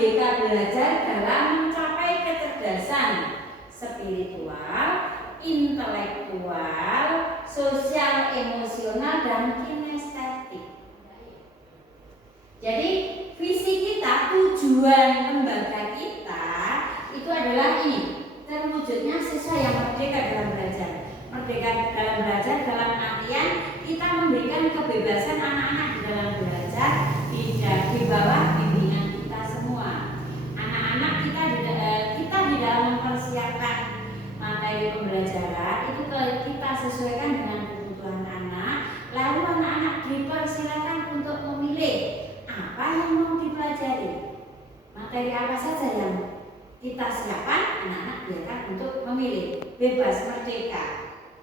Merdeka Belajar dalam mencapai kecerdasan spiritual, intelektual, sosial, emosional, dan kinestetik. Jadi visi kita, tujuan lembaga kita itu adalah ini, terwujudnya siswa yang merdeka dalam belajar. Merdeka dalam belajar dalam artian kita memberikan kebebasan anak-anak di dalam belajar di bawah bimbingan kita semua. Anak-anak kita di dalam mempersiapkan materi pembelajaran itu kita sesuaikan dengan kebutuhan anak. Lalu anak-anak dipersilakan untuk memilih apa yang mau dipelajari, materi apa saja yang kita siapkan, anak-anak biarkan untuk memilih, bebas, merdeka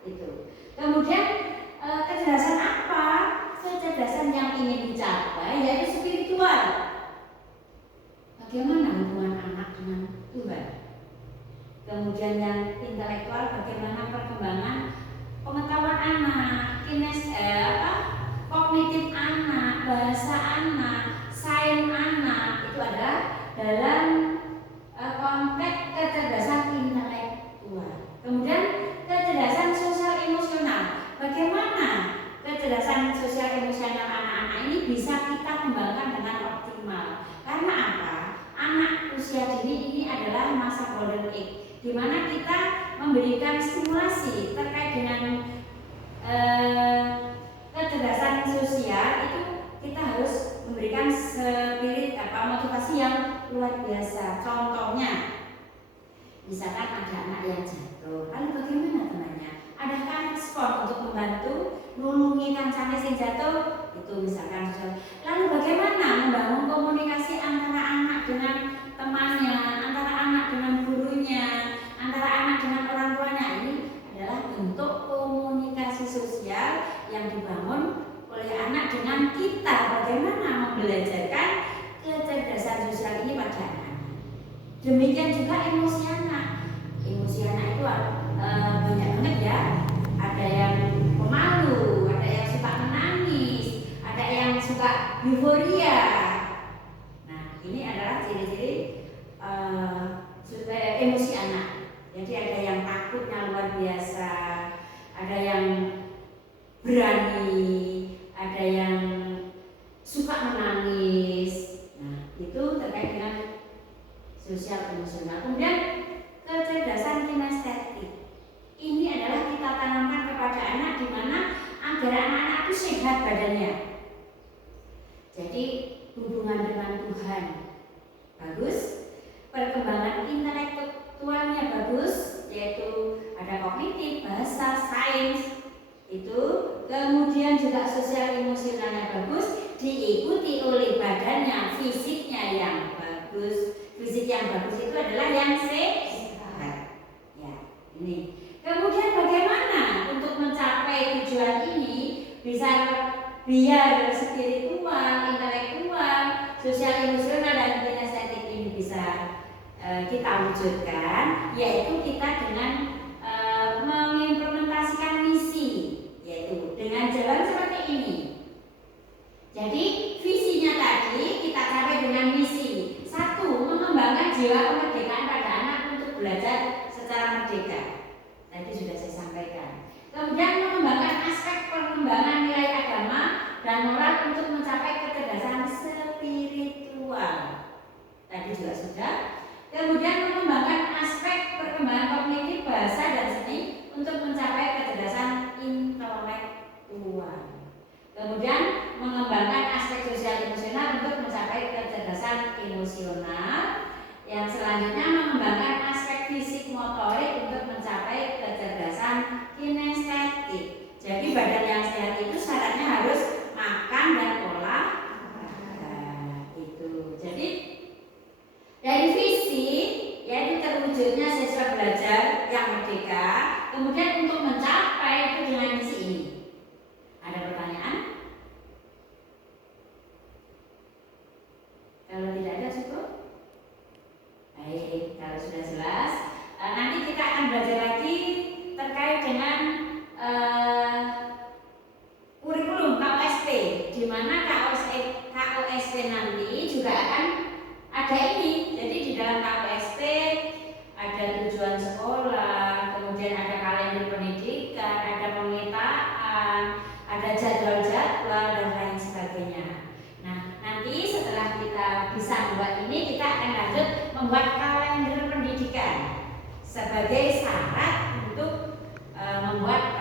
itu. Kemudian kecerdasan apa? Kecerdasan yang ingin dicapai yaitu spiritual. Bagaimana hubungan anak dengan Tuhan? Kemudian yang intelektual, bagaimana perkembangan pengetahuan anak, kognitif anak, bahasa anak, sains anak, itu adalah dalam konteks kecerdasan intelektual. Kemudian kecerdasan sosial emosional, bagaimana kecerdasan sosial emosional anak-anak ini bisa kita kembangkan dengan optimal. Karena apa? Anak usia dini ini adalah masa golden age, di mana kita memberikan stimulasi terkait dengan kecerdasan sosial. Itu kita harus memberikan spirit motivasi yang luar biasa. Contohnya, misalkan ada anak yang jatuh, lalu bagaimana temannya? Adakah respon untuk membantu nulungi kancane sing jatuh? Itu misalkan. Lalu bagaimana membangun komunikasi antara anak dengan temannya, antara anak dengan gurunya, antara anak dengan orang tuanya? Ini adalah bentuk komunikasi sosial yang dibangun oleh anak dengan kita. Bagaimana membelajarkan kecerdasan sosial ini pada anak. Demikian juga emosi anak. Emosi anak itu banyak banget ya. Ada yang pemalu, ada yang suka menangis, ada yang suka euforia. Nah, ini adalah ciri-ciri emosi anak. Jadi ada yang takutnya luar biasa, ada yang berani, ada yang suka menangis. Nah, itu terkait dengan sosial emosional. Kemudian kecerdasan kinestetik. Ini adalah kita tanamkan kepada anak di mana agar anak-anak itu sehat badannya. Jadi hubungan dengan Tuhan bagus, perkembangan intelektualnya bagus, yaitu ada kognitif, bahasa, sains itu, kemudian juga sosial emosionalnya bagus, diikuti oleh badannya, fisiknya yang bagus. Fisik yang bagus itu adalah yang sehat. Ya, ini. Kemudian bagaimana untuk mencapai tujuan ini biar spiritual, intelektual, sosial emosional dan kinestetik ini bisa kita wujudkan, yaitu kita dengan mengimplementasikan misi, yaitu dengan jalan seperti ini. Jadi visinya tadi kita capai dengan misi. Satu, mengembangkan jiwa kemerdekaan pada anak untuk belajar secara merdeka. Tadi sudah saya sampaikan. Kemudian mengembangkan aspek perkembangan nilai agama dan moral untuk mencapai kecerdasan spiritual. Tadi juga sudah. Kemudian mengembangkan aspek perkembangan kognitif, bahasa dan seni untuk mencapai kecerdasan intelektual. Kemudian mengembangkan aspek sosial emosional untuk mencapai kecerdasan emosional. Yang selanjutnya mengembangkan aspek fisik motorik untuk mencapai kecerdasan kinestetik. Jadi badan yang sehat itu syaratnya harus makan dan olahraga. Itu. Jadi dari visi yaitu terwujudnya siswa belajar yang merdeka. Kemudian untuk mencapai itu dengan misi ini. Ada pertanyaan? Kalau tidak ada cukup? Baik, kalau sudah jelas, nanti kita akan belajar lagi terkait dengan kurikulum KOSP, di mana KOSP nanti juga akan ada ada ini. Jadi di dalam KPST ada tujuan sekolah, kemudian ada kalender pendidikan, ada pemetaan, ada jadwal-jadwal dan lain sebagainya. Nah, nanti setelah kita bisa membuat ini, kita akan lanjut membuat kalender pendidikan sebagai syarat untuk membuat